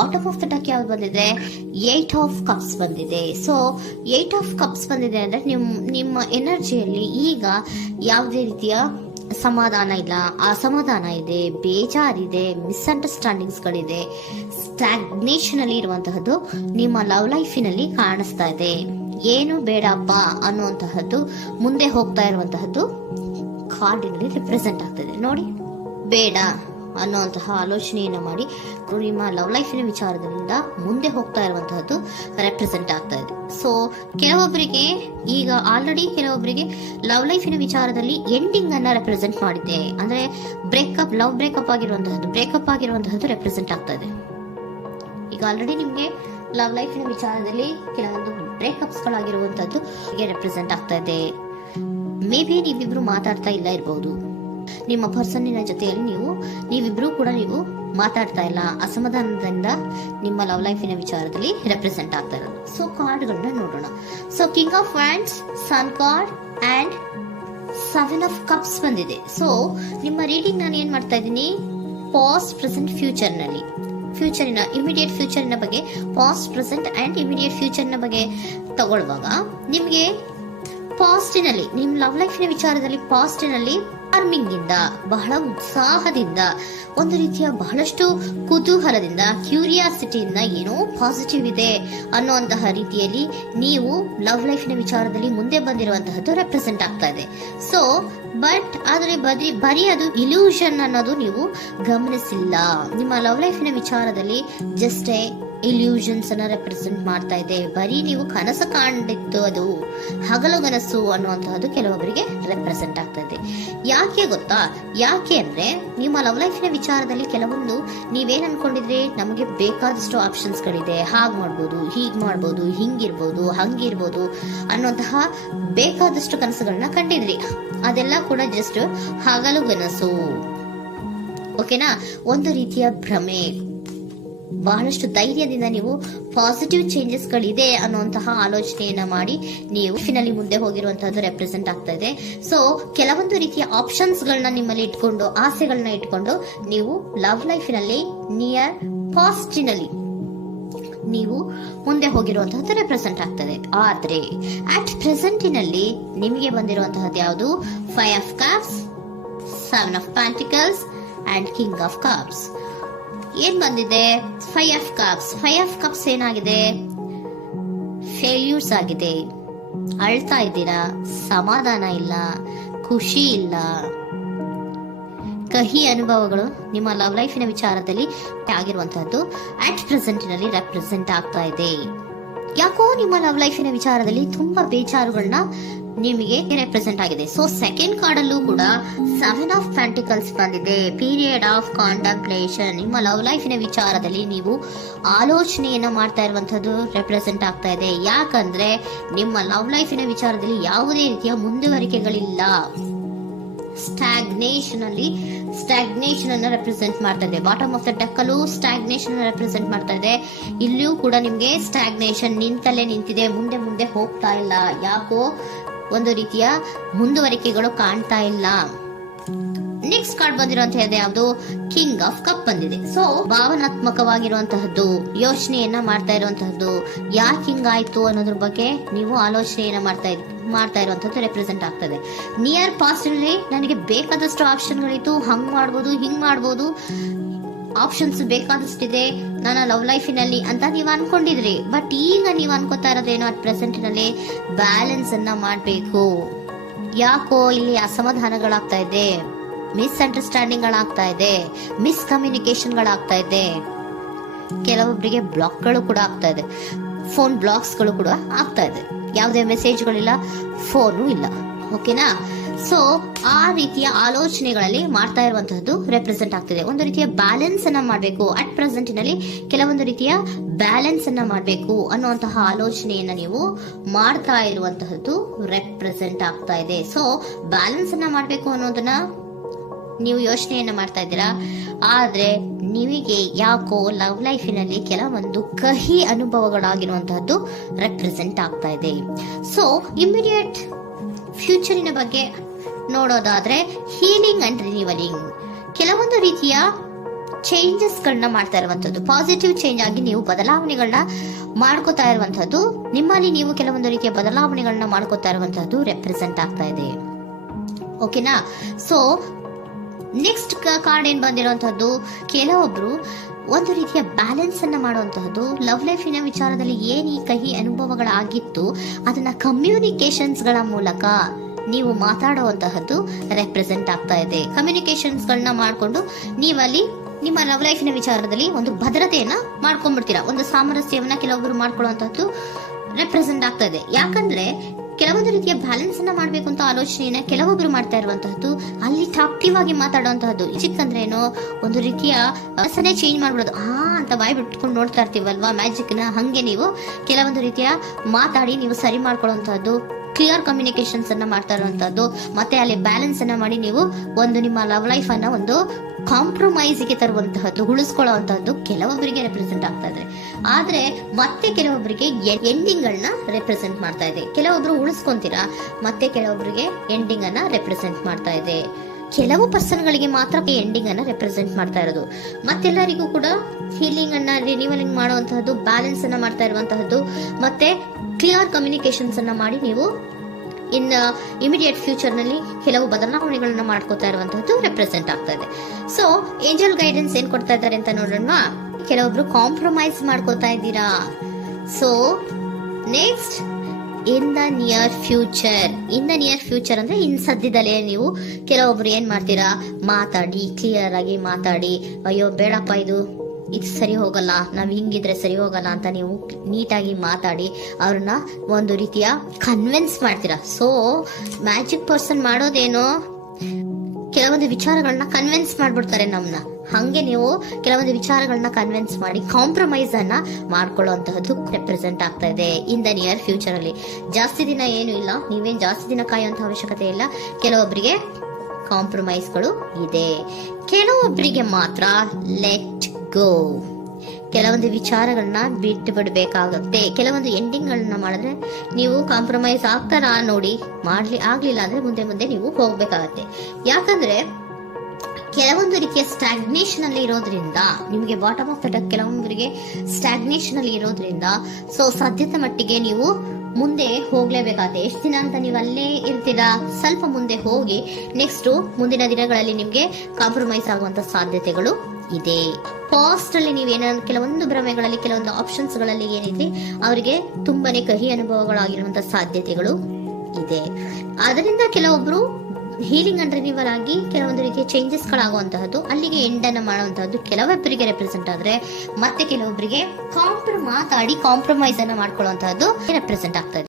Bottom of the duck ಯಾವ್ದು ಬಂದಿದೆ? 8 of cups ಬಂದಿದೆ. ಸೊ 8 ಆಫ್ ಕಪ್ಸ್ ಬಂದಿದೆ ಅಂದ್ರೆ ನಿಮ್ಮ ಎನರ್ಜಿಯಲ್ಲಿ ಈಗ ಯಾವುದೇ ರೀತಿಯ ಸಮಾಧಾನ ಇಲ್ಲ, ಅಸಮಾಧಾನ ಇದೆ, ಬೇಜಾರಿದೆ, ಮಿಸ್ಅಂಡರ್ಸ್ಟ್ಯಾಂಡಿಂಗ್ಸ್ ಗಳಿದೆ, ಸ್ಟಾಗ್ನೇಷನ್ ಅಲ್ಲಿ ಇರುವಂತಹದ್ದು ನಿಮ್ಮ ಲವ್ ಲೈಫಿನಲ್ಲಿ ಕಾಣಿಸ್ತಾ ಇದೆ. ಏನು ಬೇಡಪ್ಪ ಅನ್ನುವಂತಹದ್ದು ಮುಂದೆ ಹೋಗ್ತಾ ಇರುವಂತಹದ್ದು ಕಾರ್ಡಿನಲ್ಲಿ ರಿಪ್ರೆಸೆಂಟ್ ಆಗ್ತದೆ. ನೋಡಿ, ಬೇಡ ಅನ್ನುವಂತಹ ಆಲೋಚನೆಯನ್ನು ಮಾಡಿ ನಿಮ್ಮ ಲವ್ ಲೈಫಿನ ವಿಚಾರದಿಂದ ಮುಂದೆ ಹೋಗ್ತಾ ಇರುವಂತಹದ್ದು ರೆಪ್ರೆಸೆಂಟ್ ಆಗ್ತಾ ಇದೆ. ಸೊ ಕೆಲವೊಬ್ಬರಿಗೆ ಈಗ ಆಲ್ರೆಡಿ ಕೆಲವೊಬ್ಬರಿಗೆ ಲವ್ ಲೈಫಿನ ವಿಚಾರದಲ್ಲಿ ಎಂಡಿಂಗ್ ಅನ್ನ ರೆಪ್ರೆಸೆಂಟ್ ಮಾಡಿದೆ. ಅಂದ್ರೆ ಲವ್ ಬ್ರೇಕಪ್ ಆಗಿರುವಂತಹದ್ದು ರೆಪ್ರೆಸೆಂಟ್ ಆಗ್ತಾ ಇದೆ. ಈಗ ಆಲ್ರೆಡಿ ನಿಮ್ಗೆ ಲವ್ ಲೈಫಿನ ವಿಚಾರದಲ್ಲಿ ಕೆಲವೊಂದು ಬ್ರೇಕಪ್ಸ್ ಗಳಾಗಿರುವಂತದ್ದು ರೆಪ್ರೆಸೆಂಟ್ ಆಗ್ತಾ ಇದೆ. ಮೇ ಬಿ ನೀವಿಬ್ರು ಮಾತಾಡ್ತಾ ಇಲ್ಲ ಇರಬಹುದು, ನಿಮ್ಮ ಪರ್ಸನ್ನಿನ ಜೊತೆಯಲ್ಲಿ ನೀವಿಬ್ರು ಕೂಡ ಮಾತಾಡ್ತಾ ಇಲ್ಲ, ಅಸಮಾಧಾನದಿಂದ ನಿಮ್ಮ ಲವ್ ಲೈಫಿನ ವಿಚಾರದಲ್ಲಿ ರೆಪ್ರೆಸೆಂಟ್ ಆಗ್ತಾ ಇರೋದು. ಸೊ ಕಾರ್ಡ್ಗಳನ್ನ ನೋಡೋಣ. So king of wands, sun card and 7 of cups ಬಂದಿದೆ. ಸೊ ನಿಮ್ಮ ರೀಡಿಂಗ್ ನಾನು ಏನ್ ಮಾಡ್ತಾ ಇದ್ದೀನಿ, ಪಾಸ್ಟ್, ಪ್ರೆಸೆಂಟ್, ಫ್ಯೂಚರಿನ ಇಮಿಡಿಯೇಟ್ ಫ್ಯೂಚರಿನ ಬಗ್ಗೆ, ಪಾಸ್ಟ್, ಪ್ರೆಸೆಂಟ್ ಅಂಡ್ ಇಮಿಡಿಯೇಟ್ ಫ್ಯೂಚರ್ನ ಬಗ್ಗೆ ತಗೊಳ್ಳುವಾಗ ನಿಮಗೆ ಪಾಸ್ಟಿನಲ್ಲಿ, ನಿಮ್ಮ ಲವ್ ಲೈಫಿನ ವಿಚಾರದಲ್ಲಿ ಪಾಸ್ಟಿನಲ್ಲಿ ಚಾರ್ಮಿಂಗ್ ಇಂದ, ಬಹಳ ಉತ್ಸಾಹದಿಂದ, ಒಂದು ರೀತಿಯ ಬಹಳಷ್ಟು ಕುತೂಹಲದಿಂದ, ಕ್ಯೂರಿಯಾಸಿಟಿಯಿಂದ ಏನೋ ಪಾಸಿಟಿವ್ ಇದೆ ಅನ್ನುವಂತಹ ರೀತಿಯಲ್ಲಿ ನೀವು ಲವ್ ಲೈಫಿನ ವಿಚಾರದಲ್ಲಿ ಮುಂದೆ ಬಂದಿರುವಂತಹದ್ದು ರೆಪ್ರೆಸೆಂಟ್ ಆಗ್ತಾ ಇದೆ. ಸೊ ಬಟ್ ಆದರೆ ಬರೀ ಅದು ಇಲ್ಯೂಷನ್ ಅನ್ನೋದು ನೀವು ಗಮನಿಸಿಲ್ಲ. ನಿಮ್ಮ ಲವ್ ಲೈಫಿನ ವಿಚಾರದಲ್ಲಿ ಜಸ್ಟ್ ಇಲ್ಯೂಷನ್ಸ್ ಅನ್ನ ರೆಪ್ರೆಸೆಂಟ್ ಮಾಡ್ತಾ ಇದೆ. ಬರೀ ನೀವು ಕನಸು ಕಾಣಿತ್ತು, ಅದು ಹಗಲುಗನಸು ಅನ್ನುವಂತಹದ್ದು ಕೆಲವೊಬ್ಬರಿಗೆ ರೆಪ್ರೆಸೆಂಟ್ ಆಗ್ತಾ ಇದೆ. ಯಾಕೆ ಗೊತ್ತಾ? ಯಾಕೆ ಅಂದ್ರೆ ನಿಮ್ಮ ಲವ್ ಲೈಫಿನ ವಿಚಾರದಲ್ಲಿ ಕೆಲವೊಂದು ನೀವೇನ್ ಅನ್ಕೊಂಡಿದ್ರೆ, ನಮಗೆ ಬೇಕಾದಷ್ಟು ಆಪ್ಷನ್ಸ್ ಗಳಿದೆ, ಹಾಗ್ ಮಾಡ್ಬೋದು, ಹೀಗ್ ಮಾಡ್ಬೋದು, ಹಿಂಗಿರ್ಬೋದು, ಹಂಗಿರ್ಬೋದು ಅನ್ನುವಂತಹ ಬೇಕಾದಷ್ಟು ಕನಸುಗಳನ್ನ ಕಂಡಿದ್ರಿ. ಅದೆಲ್ಲ ಕೂಡ ಜಸ್ಟ್ ಹಗಲುಗನಸು. ಓಕೆನಾ? ಒಂದು ರೀತಿಯ ಭ್ರಮೆ. ಬಹಳಷ್ಟು ಧೈರ್ಯದಿಂದ ನೀವು ಪಾಸಿಟಿವ್ ಚೇಂಜಸ್ ಗಳಿದೆ ಅನ್ನುವಂತಹ ಆಲೋಚನೆಯನ್ನ ಮಾಡಿ ನೀವು ಫಿನಲ್ಲಿ ಮುಂದೆ ಹೋಗಿರುವಂತಹದ್ದು ರೆಪ್ರೆಸೆಂಟ್ ಆಗ್ತಾ ಇದೆ. ಸೊ ಕೆಲವೊಂದು ರೀತಿಯ ಆಪ್ಷನ್ಸ್ ಗಳನ್ನ ನಿಮ್ಮಲ್ಲಿ ಇಟ್ಕೊಂಡು, ಆಸೆಗಳನ್ನ ಇಟ್ಕೊಂಡು ನೀವು ಲವ್ ಲೈಫಿನಲ್ಲಿ ನಿಯರ್ ಪಾಸ್ಟಿನಲ್ಲಿ ನೀವು ಮುಂದೆ ಹೋಗಿರುವಂತಹದ್ದು ರೆಪ್ರೆಸೆಂಟ್ ಆಗ್ತದೆ. ಆದ್ರೆ ಅಟ್ ಪ್ರೆಸೆಂಟಿನಲ್ಲಿ ನಿಮಗೆ ಬಂದಿರುವಂತಹದ್ದು ಯಾವುದು? 5 of cups, 7 of pentacles and king of cups. ಏನ್ ಬಂದಿದೆ? 5 ಆಫ್ ಕಪ್ಸ್. 5 ಆಫ್ ಕಪ್ಸ್ ಏನಾಗಿದೆ? ಫೇಲ್ಯೂರ್ಸ್ ಆಗಿದೆ, ಅಳ್ತಾ ಇದ್ದೀರಾ, ಸಮಾಧಾನ ಇಲ್ಲ, ಖುಷಿ ಇಲ್ಲ, ಕಹಿ ಅನುಭವಗಳು ನಿಮ್ಮ ಲವ್ ಲೈಫಿನ ವಿಚಾರದಲ್ಲಿ ಆಗಿರುವಂತಹದ್ದು ಅಟ್ ಪ್ರೆಸೆಂಟಿನಲ್ಲಿ ರೆಪ್ರೆಸೆಂಟ್ ಆಗ್ತಾ ಇದೆ. ಯಾಕೋ ನಿಮ್ಮ ಲವ್ ಲೈಫಿನ ವಿಚಾರದಲ್ಲಿ ತುಂಬಾ ಬೇಜಾರುಗಳನ್ನ ನಿಮಗೆ ರೆಪ್ರೆಸೆಂಟ್ ಆಗಿದೆ. ಸೊ ಸೆಕೆಂಡ್ ಕಾರ್ಡ್ ಅಲ್ಲೂ ಕೂಡ 7 ಆಫ್ ಪ್ಯಾಂಟಿಕಲ್ಸ್ ಬಂದಿದೆ. Period of contemplation. ನಿಮ್ಮ ಲವ್ ಲೈಫಿನ ವಿಚಾರದಲ್ಲಿ ನೀವು ಆಲೋಚನೆಯನ್ನ ಮಾಡ್ತಾ ಇರುವಂತದ್ದು ರೆಪ್ರೆಸೆಂಟ್ ಆಗ್ತಾ ಇದೆ. ಯಾಕಂದ್ರೆ ನಿಮ್ಮ ಲವ್ ಲೈಫಿನ ವಿಚಾರದಲ್ಲಿ ಯಾವುದೇ ರೀತಿಯ ಮುಂದುವರಿಕೆಗಳಿಲ್ಲ. ಸ್ಟಾಗ್ನೇಷನ್ ಅನ್ನ ರೆಪ್ರೆಸೆಂಟ್ ಮಾಡ್ತಾ ಇದೆ. ಬಾಟಮ್ ಆಫ್ ದ ಡೆಕ್ ಅಲ್ಲೂ ಸ್ಟಾಗ್ನೇಷನ್ ರೆಪ್ರೆಸೆಂಟ್ ಮಾಡ್ತಾ ಇದೆ. ಇಲ್ಲಿಯೂ ಕೂಡ ನಿಮ್ಗೆ ಸ್ಟಾಗ್ನೇಷನ್, ನಿಂತಲ್ಲೇ ನಿಂತಿದೆ, ಮುಂದೆ ಹೋಗ್ತಾ ಇಲ್ಲ. ಯಾಕೋ ಒಂದು ರೀತಿಯ ಮುಂದುವರಿಕೆಗಳು ಕಾಣ್ತಾ ಇಲ್ಲ. ನೆಕ್ಸ್ಟ್ ಕಾರ್ಡ್ ಬಂದಿರುವಂತಹದ್ದು ಯಾವುದು? ಕಿಂಗ್ ಆಫ್ ಕಪ್ ಬಂದಿದೆ. ಸೊ ಭಾವನಾತ್ಮಕವಾಗಿರುವಂತಹದ್ದು, ಯೋಚನೆಯನ್ನ ಮಾಡ್ತಾ ಇರುವಂತಹದ್ದು, ಯಾಕೆ ಹಿಂಗಾಯ್ತು ಅನ್ನೋದ್ರ ಬಗ್ಗೆ ನೀವು ಆಲೋಚನೆಯನ್ನ ಮಾಡ್ತಾ ಇರುವಂತದ್ದು ರೆಪ್ರೆಸೆಂಟ್ ಆಗ್ತದೆ. ನಿಯರ್ ಪಾಸ್ಟ್ ನಲ್ಲಿ ನನಗೆ ಬೇಕಾದಷ್ಟು ಆಪ್ಷನ್ಗಳಿತ್ತು, ಹಂಗ್ ಮಾಡ್ಬೋದು, ಹಿಂಗ್ ಮಾಡ್ಬೋದು, ಆಪ್ಷನ್ಸ್ ಬೇಕಾದಷ್ಟಿದೆ ನನ್ನ ಲವ್ ಲೈಫಿನಲ್ಲಿ ಅಂತ ನೀವು ಅನ್ಕೊಂಡಿದ್ರಿ. ಬಟ್ ಈಗ ನೀವು ಅನ್ಕೋತಾ ಇರೋದೇನೋ ಅಟ್ ಪ್ರೆಸೆಂಟಿನಲ್ಲಿ ಬ್ಯಾಲೆನ್ಸ್ ಅನ್ನ ಮಾಡ್ಬೇಕು. ಯಾಕೋ ಇಲ್ಲಿ ಅಸಮಾಧಾನಗಳಾಗ್ತಾ ಇದೆ, ಮಿಸ್ಅಂಡರ್ಸ್ಟ್ಯಾಂಡಿಂಗ್ ಗಳಾಗ್ತಾ ಇದೆ, ಮಿಸ್ಕಮ್ಯುನಿಕೇಶನ್ ಗಳಾಗ್ತಾ ಇದೆ. ಕೆಲವೊಬ್ಬರಿಗೆ ಬ್ಲಾಕ್ಗಳು ಕೂಡ ಆಗ್ತಾ ಇದೆ, ಫೋನ್ ಬ್ಲಾಕ್ಸ್ ಗಳು ಕೂಡ ಆಗ್ತಾ ಇದೆ. ಯಾವುದೇ ಮೆಸೇಜ್ಗಳಿಲ್ಲ, ಫೋನು ಇಲ್ಲ. ಓಕೆನಾ? ಸೊ ಆ ರೀತಿಯ ಆಲೋಚನೆಗಳಲ್ಲಿ ಮಾಡ್ತಾ ಇರುವಂತಹದ್ದು ರೆಪ್ರೆಸೆಂಟ್ ಆಗ್ತಿದೆ. ಒಂದು ರೀತಿಯ ಬ್ಯಾಲೆನ್ಸ್ ಅನ್ನ ಮಾಡಬೇಕು. ಅಟ್ ಪ್ರೆಸೆಂಟಿನಲ್ಲಿ ಕೆಲವೊಂದು ರೀತಿಯ ಬ್ಯಾಲೆನ್ಸ್ ಅನ್ನ ಮಾಡಬೇಕು ಅನ್ನುವಂತಹ ಆಲೋಚನೆಯನ್ನ ನೀವು ಮಾಡ್ತಾ ಇರುವಂತಹದ್ದು ರೆಪ್ರೆಸೆಂಟ್ ಆಗ್ತಾ ಇದೆ. ಸೊ ಬ್ಯಾಲೆನ್ಸ್ ಅನ್ನ ಮಾಡಬೇಕು ಅನ್ನೋದನ್ನ ನೀವು ಯೋಚನೆಯನ್ನ ಮಾಡ್ತಾ ಇದ್ದೀರಾ. ಆದ್ರೆ ನಿಮಗೆ ಯಾಕೋ ಲವ್ ಲೈಫಿನಲ್ಲಿ ಕೆಲವೊಂದು ಕಹಿ ಅನುಭವಗಳಾಗಿರುವಂತಹದ್ದು ರೆಪ್ರೆಸೆಂಟ್ ಆಗ್ತಾ ಇದೆ. ಸೊ ಇಮಿಡಿಯೇಟ್ ಫ್ಯೂಚರಿನ ಬಗ್ಗೆ ನೋಡೋದಾದ್ರೆ ಹೀಲಿಂಗ್ ಅಂಡ್ ರಿನಿವಲಿಂಗ್, ಕೆಲವೊಂದು ರೀತಿಯ ಚೇಂಜಸ್ಗಳನ್ನ ಮಾಡ್ತಾ ಇರುವಂತದ್ದು, ಪಾಸಿಟಿವ್ ಚೇಂಜ್ ಆಗಿ ನೀವು ಬದಲಾವಣೆಗಳನ್ನ ಮಾಡ್ಕೋತಾ ಇರುವಂತದ್ದು, ನಿಮ್ಮಲ್ಲಿ ನೀವು ಕೆಲವೊಂದು ರೀತಿಯ ಬದಲಾವಣೆಗಳನ್ನ ಮಾಡ್ಕೋತಾ ಇರುವಂತದ್ದು ರೆಪ್ರೆಸೆಂಟ್ ಆಗ್ತಾ ಇದೆ. ಓಕೆನಾ? ಸೊ ನೆಕ್ಸ್ಟ್ ಕಾರ್ಡ್ ಏನ್ ಬಂದಿರುವಂತದ್ದು, ಕೆಲವೊಬ್ರು ಒಂದು ರೀತಿಯ ಬ್ಯಾಲೆನ್ಸ್ ಅನ್ನ ಮಾಡುವಂತಹದ್ದು, ಲವ್ ಲೈಫಿನ ವಿಚಾರದಲ್ಲಿ ಏನ್ ಈ ಕಹಿ ಅನುಭವಗಳಾಗಿತ್ತು ಅದನ್ನ ಕಮ್ಯುನಿಕೇಶನ್ಸ್ ಗಳ ಮೂಲಕ ನೀವು ಮಾತಾಡುವಂತಹದ್ದು ರೆಪ್ರೆಸೆಂಟ್ ಆಗ್ತಾ ಇದೆ. ಕಮ್ಯುನಿಕೇಶನ್ಸ್ ಗಳನ್ನ ಮಾಡ್ಕೊಂಡು ನೀವಲ್ಲಿ ನಿಮ್ಮ ಲವ್ ಲೈಫಿನ ವಿಚಾರದಲ್ಲಿ ಒಂದು ಭದ್ರತೆಯನ್ನ ಮಾಡ್ಕೊಂಡ್ಬಿಡ್ತೀರಾ, ಒಂದು ಸಾಮರಸ್ಯವನ್ನ ಕೆಲವೊಬ್ರು ಮಾಡ್ಕೊಳ್ಳುವಂತಹದ್ದು ರೆಪ್ರೆಸೆಂಟ್ ಆಗ್ತಾ ಇದೆ. ಯಾಕಂದ್ರೆ ಕೆಲವೊಂದು ರೀತಿಯ ಬ್ಯಾಲೆನ್ಸ್ ಅನ್ನ ಮಾಡ್ಬೇಕು ಅಂತ ಆಲೋಚನೆಯನ್ನ ಕೆಲವೊಬ್ರು ಮಾಡ್ತಾ ಇರುವಂತಹದ್ದು, ಅಲ್ಲಿ ಟಾಕ್ಟಿವ್ ಆಗಿ ಮಾತಾಡುವಂತಹದ್ದು. ಚಿಕ್ಕಂದ್ರೆ ಏನೋ ಒಂದು ರೀತಿಯ ಹೆಸರೇ ಚೇಂಜ್ ಮಾಡ್ಬಿಡೋದು, ಅಂತ ಬಾಯ್ ಬಿಟ್ಕೊಂಡು ನೋಡ್ತಾ ಇರ್ತೀವಲ್ವಾ ಮ್ಯಾಜಿಕ್ ನ, ಹಂಗೆ ನೀವು ಕೆಲವೊಂದು ರೀತಿಯ ಮಾತಾಡಿ ನೀವು ಸರಿ ಮಾಡ್ಕೊಳ್ಳುವಂತಹದ್ದು, ಕ್ಲಿಯರ್ ಕಮ್ಯುನಿಕೇಶನ್ಸ್ ಅನ್ನ ಮಾಡ್ತಾ ಇರುವಂತಹದ್ದು, ಮತ್ತೆ ಅಲ್ಲಿ ಬ್ಯಾಲೆನ್ಸ್ ಅನ್ನ ಮಾಡಿ ನೀವು ಒಂದು ನಿಮ್ಮ ಲವ್ ಲೈಫ್ ಅನ್ನ ಒಂದು ಕಾಂಪ್ರಮೈಸ್ ಗೆ ತರುವಂತಹದ್ದು, ಉಳಿಸ್ಕೊಳ್ಳುವಂತಹದ್ದು ಕೆಲವೊಬ್ಬರಿಗೆ ರೆಪ್ರೆಸೆಂಟ್ ಆಗ್ತಾ ಇದೆ. ಆದ್ರೆ ಮತ್ತೆ ಕೆಲವೊಬ್ಬರಿಗೆ ಎಂಡಿಂಗ್ ಗಳನ್ನ ರೆಪ್ರೆಸೆಂಟ್ ಮಾಡ್ತಾ ಇದೆ. ಕೆಲವೊಬ್ರು ಉಳಿಸ್ಕೊಂತೀರಾ, ಮತ್ತೆ ಕೆಲವೊಬ್ಬರಿಗೆ ಎಂಡಿಂಗ್ ಅನ್ನ ರೆಪ್ರೆಸೆಂಟ್ ಮಾಡ್ತಾ ಇದೆ. ಕೆಲವು ಪರ್ಸನ್ ಗಳಿಗೆ ಮಾತ್ರ ಎಂಡಿಂಗ್ ಅನ್ನ ರೆಪ್ರೆಸೆಂಟ್ ಮಾಡ್ತಾ ಇರೋದು, ಮತ್ತೆಲ್ಲರಿಗೂ ಕೂಡ ಹೀಲಿಂಗ್ ಅನ್ನ ರಿನಿವಲಿಂಗ್ ಮಾಡುವಂತಹದ್ದು, ಬ್ಯಾಲೆನ್ಸ್ ಅನ್ನ ಮಾಡ್ತಾ ಇರುವಂತಹದ್ದು, ಮತ್ತೆ ಕ್ಲಿಯರ್ ಕಮ್ಯುನಿಕೇಶನ್ಸ್ ಅನ್ನ ಮಾಡಿ ನೀವು ಇನ್ ಇಮಿಡಿಯೇಟ್ ಫ್ಯೂಚರ್ ನಲ್ಲಿ ಕೆಲವು ಬದಲಾವಣೆಗಳನ್ನ ಮಾಡ್ಕೋತಾ ಇರುವಂತಹದ್ದು ರೆಪ್ರೆಸೆಂಟ್ ಆಗ್ತಾ ಇದೆ. ಸೊ ಏಂಜಲ್ ಗೈಡೆನ್ಸ್ ಏನ್ ಕೊಡ್ತಾ ಇದ್ದಾರೆ ಅಂತ ನೋಡೋಣ. ಕೆಲವೊಬ್ರು ಕಾಂಪ್ರಮೈಸ್ ಮಾಡ್ಕೋತಾ ಇದ್ದೀರಾ. So next in the near future ಅಂದ್ರೆ ಇನ್ ಸದ್ಯದಲ್ಲೇ ನೀವು ಕೆಲವೊಬ್ರು ಏನ್ ಮಾಡ್ತೀರಾ, ಮಾತಾಡಿ ಕ್ಲಿಯರ್ ಆಗಿ ಮಾತಾಡಿ, ಅಯ್ಯೋ ಬೇಡಪ್ಪ ಇದು ಸರಿ ಹೋಗಲ್ಲ, ನಾವ್ ಹಿಂಗಿದ್ರೆ ಸರಿ ಹೋಗಲ್ಲ ಅಂತ ನೀವು ನೀಟಾಗಿ ಮಾತಾಡಿ ಅವ್ರನ್ನ ಒಂದು ರೀತಿಯ ಕನ್ವಿನ್ಸ್ ಮಾಡ್ತೀರಾ. ಸೊ ಮ್ಯಾಜಿಕ್ ಪರ್ಸನ್ ಮಾಡೋದೇನೋ ಕೆಲವೊಂದು ವಿಚಾರಗಳನ್ನ ಕನ್ವಿನ್ಸ್ ಮಾಡ್ಬಿಡ್ತಾರೆ ನಮ್ನ, ಹಂಗೆ ನೀವು ಕೆಲವೊಂದು ವಿಚಾರಗಳನ್ನ ಕನ್ವಿನ್ಸ್ ಮಾಡಿ ಕಾಂಪ್ರಮೈಸ್ ಅನ್ನ ಮಾಡ್ಕೊಳ್ಳುವಂತಹದ್ದು ರೆಪ್ರೆಸೆಂಟ್ ಆಗ್ತಾ ಇದೆ ಇನ್ ದ ನಿಯರ್ ಫ್ಯೂಚರ್ ಅಲ್ಲಿ. ಜಾಸ್ತಿ ದಿನ ಏನು ಇಲ್ಲ, ನೀವೇನ್ ಜಾಸ್ತಿ ದಿನ ಕಾಯುವಂತ ಅವಶ್ಯಕತೆ ಇಲ್ಲ. ಕೆಲವೊಬ್ಬರಿಗೆ ಕಾಂಪ್ರಮೈಸ್ಗಳು ಇದೆ, ಕೆಲವೊಬ್ಬರಿಗೆ ಮಾತ್ರ ಲೆಟ್ ಗೋ, ಕೆಲವೊಂದು ವಿಚಾರಗಳನ್ನ ಬಿಟ್ಟು ಬಿಡಬೇಕಾಗುತ್ತೆ. ಕೆಲವೊಂದು ಎಂಡಿಂಗ್ ಗಳನ್ನ ಮಾಡಿದ್ರೆ ನೀವು ಕಾಂಪ್ರಮೈಸ್ ಆಗ್ತಾರಾ ನೋಡಿ, ಆಗ್ಲಿಲ್ಲ ಅಂದ್ರೆ ಮುಂದೆ ನೀವು ಹೋಗ್ಬೇಕಾಗತ್ತೆ. ಯಾಕಂದ್ರೆ ಕೆಲವೊಂದು ರೀತಿಯ ಸ್ಟಾಗ್ನೇಷನ್ ಅಲ್ಲಿ ಇರೋದ್ರಿಂದ, ನಿಮಗೆ ಬಾಟಮ್ ಆಫ್ ದ ಡೆಕ್ ಕೆಲವೊಬ್ಬರಿಗೆ ಸ್ಟಾಗ್ನೇಷನ್ ಅಲ್ಲಿ ಇರೋದ್ರಿಂದ, ಸೊ ಸದ್ಯದ ಮಟ್ಟಿಗೆ ನೀವು ಮುಂದೆ ಹೋಗ್ಲೇಬೇಕಾಗುತ್ತೆ. ಎಷ್ಟು ದಿನ ಅಂತ ನೀವು ಅಲ್ಲೇ ಇರ್ತೀರಾ, ಸ್ವಲ್ಪ ಮುಂದೆ ಹೋಗಿ ನೆಕ್ಸ್ಟ್ ಮುಂದಿನ ದಿನಗಳಲ್ಲಿ ನಿಮ್ಗೆ ಕಾಂಪ್ರಮೈಸ್ ಆಗುವಂತ ಸಾಧ್ಯತೆಗಳು ಇದೆ. ಪಾಸ್ಟ್ ಅಲ್ಲಿ ನೀವೇನಾದ್ರು ಕೆಲವೊಂದು ಭ್ರಮೆಗಳಲ್ಲಿ, ಕೆಲವೊಂದು ಆಪ್ಷನ್ಸ್ ಗಳಲ್ಲಿ ಏನಿದೆ ಅವರಿಗೆ ತುಂಬಾನೇ ಕಹಿ ಅನುಭವಗಳಾಗಿರುವಂತಹ ಸಾಧ್ಯತೆಗಳು ಇದೆ. ಅದರಿಂದ ಕೆಲವೊಬ್ರು ಹೀಲಿಂಗ್ ಅಂಡ್ ರಿನಿವಲ್ ಆಗಿ ಕೆಲವೊಂದು ರೀತಿಯ ಚೇಂಜಸ್ ಗಳಾಗುವಂತಹದ್ದು, ಅಲ್ಲಿಗೆ ಎಂಡ್ ಅನ್ನ ಮಾಡುವಂತಹದ್ದು ಕೆಲವೊಬ್ಬರಿಗೆ ರೆಪ್ರೆಸೆಂಟ್ ಆದ್ರೆ, ಮತ್ತೆ ಕೆಲವೊಬ್ಬರಿಗೆ ಮಾತಾಡಿ ಕಾಂಪ್ರಮೈಸ್ ಅನ್ನ ಮಾಡ್ಕೊಳ್ಳುವಂತಹದ್ದು ರೆಪ್ರೆಸೆಂಟ್ ಆಗ್ತದೆ.